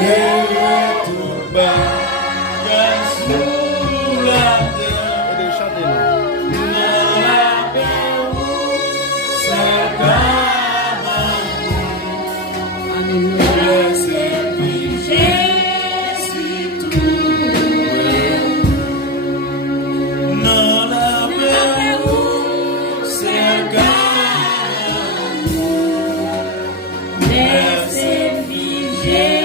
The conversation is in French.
Lève tout bas, sous la terre. Et de chanter là. Dans la paix où c'est camarade. Alléluia. C'est Jésus tout. Dans la paix où c'est camarade. Laissez figé.